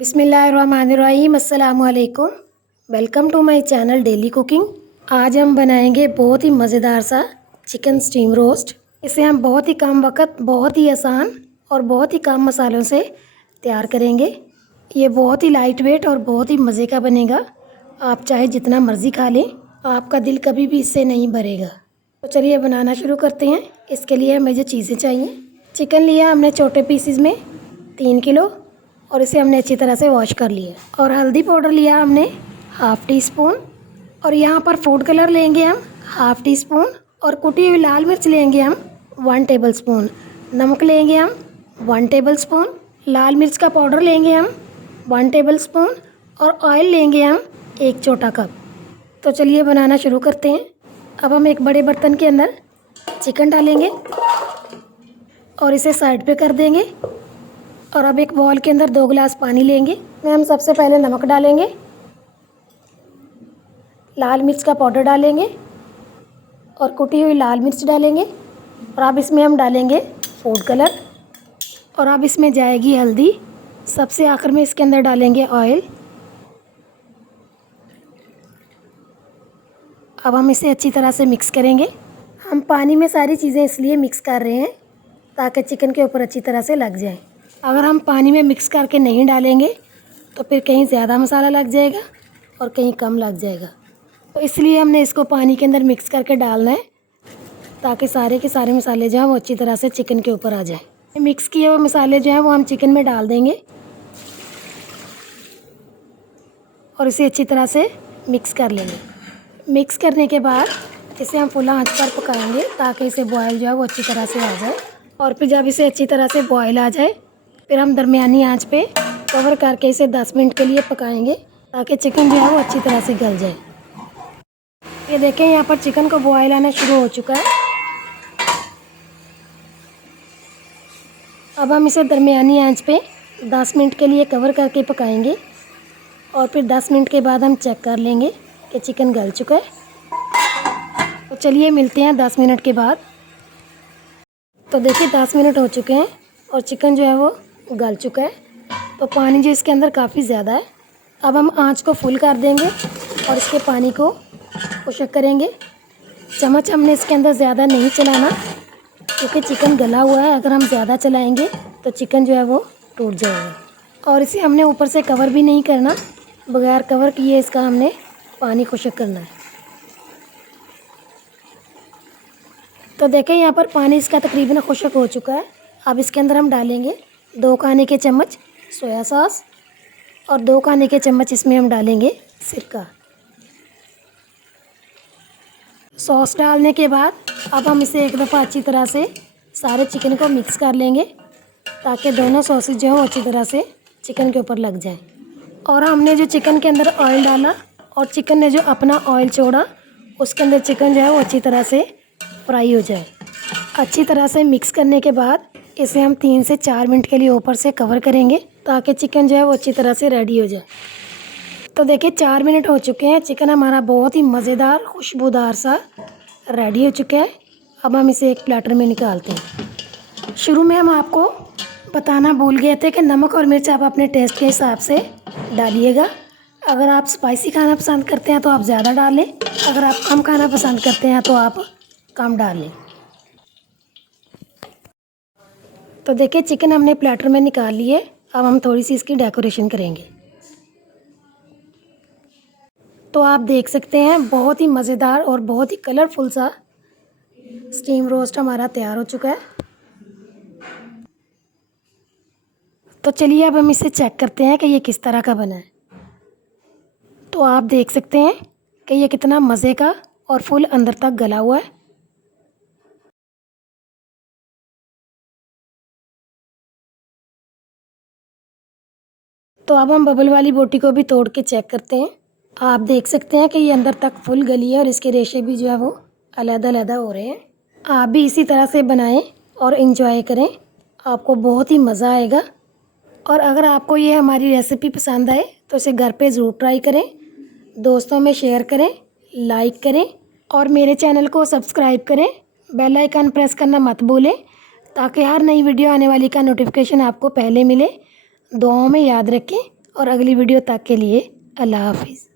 बिस्मिल्लाहिर्रहमानिर्रहीम, अस्सलाम वालेकुम। Welcome to my channel Daily Cooking. आज हम बनाएंगे बहुत ही मज़ेदार सा चिकन स्टीम रोस्ट। इसे हम बहुत ही कम वक्त, बहुत ही आसान और बहुत ही कम मसालों से तैयार करेंगे। ये बहुत ही लाइट वेट और बहुत ही मज़े का बनेगा। आप चाहे जितना मर्ज़ी खा लें, आपका दिल कभी भी इससे नहीं भरेगा। तो चलिए बनाना शुरू करते हैं। इसके लिए हमें जो चीज़ें चाहिए, चिकन लिया हमने छोटे पीसीज में 3 किलो और इसे हमने अच्छी तरह से वॉश कर लिया। और हल्दी पाउडर लिया हमने ½ टी स्पून। और यहाँ पर फूड कलर लेंगे हम ½ टी स्पून। और कुटी हुई लाल मिर्च लेंगे हम 1 टेबल स्पून। नमक लेंगे हम 1 टेबल स्पून। लाल मिर्च का पाउडर लेंगे हम 1 टेबल स्पून। और ऑयल लेंगे हम 1 छोटा कप। तो चलिए बनाना शुरू करते हैं। अब हम एक बड़े बर्तन के अंदर चिकन डालेंगे और इसे साइड पे कर देंगे। और अब एक बाउल के अंदर 2 गिलास पानी लेंगे। में हम सबसे पहले नमक डालेंगे, लाल मिर्च का पाउडर डालेंगे और कुटी हुई लाल मिर्च डालेंगे। और अब इसमें हम डालेंगे फूड कलर। और अब इसमें जाएगी हल्दी। सबसे आखिर में इसके अंदर डालेंगे ऑयल। अब हम इसे अच्छी तरह से मिक्स करेंगे। हम पानी में सारी चीज़ें इसलिए मिक्स कर रहे हैं ताकि चिकन के ऊपर अच्छी तरह से लग जाए। अगर हम पानी में मिक्स करके नहीं डालेंगे तो फिर कहीं ज़्यादा मसाला लग जाएगा और कहीं कम लग जाएगा। तो इसलिए हमने इसको पानी के अंदर मिक्स करके डालना है ताकि सारे के सारे मसाले जो हैं वो अच्छी तरह से चिकन के ऊपर आ जाए। मिक्स किए हुए मसाले जो हैं वो हम चिकन में डाल देंगे और इसे अच्छी तरह से मिक्स कर लेंगे। मिक्स करने के बाद इसे हम फुल आंच पर पकाएंगे ताकि इसे बॉयल जो है वो अच्छी तरह से आ जाए। और फिर जब इसे अच्छी तरह से बॉयल आ जाए फिर हम दरमियानी आंच पे कवर करके इसे 10 मिनट के लिए पकाएंगे ताकि चिकन जो है वो अच्छी तरह से गल जाए। ये देखें, यहाँ पर चिकन को बॉयल आना शुरू हो चुका है। अब हम इसे दरमियानी आंच पे 10 मिनट के लिए कवर करके पकाएंगे और फिर 10 मिनट के बाद हम चेक कर लेंगे कि चिकन गल चुका है। तो चलिए मिलते हैं 10 मिनट के बाद। तो देखिए 10 मिनट हो चुके हैं और चिकन जो है वो गल चुका है। तो पानी जो इसके अंदर काफ़ी ज़्यादा है। अब हम आंच को फुल कर देंगे और इसके पानी को खुश्क करेंगे। चम्मच हमने इसके अंदर ज़्यादा नहीं चलाना क्योंकि चिकन गला हुआ है। अगर हम ज़्यादा चलाएंगे तो चिकन जो है वो टूट जाएगा। और इसे हमने ऊपर से कवर भी नहीं करना, बगैर कवर किए इसका हमने पानी खुश्क करना है। तो देखें यहाँ पर पानी इसका तकरीबन खुश्क हो चुका है। अब इसके अंदर हम डालेंगे 2 खाने के चम्मच सोया सॉस और 2 खाने के चम्मच इसमें हम डालेंगे सिरका। सॉस डालने के बाद अब हम इसे एक दफ़ा अच्छी तरह से सारे चिकन को मिक्स कर लेंगे ताकि दोनों सॉसेज जो है अच्छी तरह से चिकन के ऊपर लग जाए। और हमने जो चिकन के अंदर ऑयल डाला और चिकन ने जो अपना ऑयल छोड़ा उसके अंदर चिकन जो है वो अच्छी तरह से फ्राई हो जाए। अच्छी तरह से मिक्स करने के बाद इसे हम 3 से 4 मिनट के लिए ऊपर से कवर करेंगे ताकि चिकन जो है वो अच्छी तरह से रेडी हो जाए। तो देखिए 4 मिनट हो चुके हैं। चिकन हमारा बहुत ही मज़ेदार खुशबूदार सा रेडी हो चुका है। अब हम इसे एक प्लेटर में निकालते हैं। शुरू में हम आपको बताना भूल गए थे कि नमक और मिर्च आप अपने टेस्ट के हिसाब से डालिएगा। अगर आप स्पाइसी खाना पसंद करते हैं तो आप ज़्यादा डालें, अगर आप कम खाना पसंद करते हैं तो आप कम डालें। तो देखिए चिकन हमने प्लेटर में निकाल लिए। अब हम थोड़ी सी इसकी डेकोरेशन करेंगे। तो आप देख सकते हैं बहुत ही मज़ेदार और बहुत ही कलरफुल सा स्टीम रोस्ट हमारा तैयार हो चुका है। तो चलिए अब हम इसे चेक करते हैं कि ये किस तरह का बना है। तो आप देख सकते हैं कि ये कितना मज़े का और फुल अंदर तक गला हुआ है। तो अब हम बबल वाली बोटी को भी तोड़ के चेक करते हैं। आप देख सकते हैं कि ये अंदर तक फुल गली है और इसके रेशे भी जो है वो अलग-अलग हो रहे हैं। आप भी इसी तरह से बनाएं और इन्जॉय करें, आपको बहुत ही मज़ा आएगा। और अगर आपको ये हमारी रेसिपी पसंद आए तो इसे घर पे ज़रूर ट्राई करें, दोस्तों में शेयर करें, लाइक करें और मेरे चैनल को सब्सक्राइब करें। बेल आइकन प्रेस करना मत भूलें ताकि हर नई वीडियो आने वाली का नोटिफिकेशन आपको पहले मिले। दुआओं में याद रखें। और अगली वीडियो तक के लिए अल्लाह हाफिज़।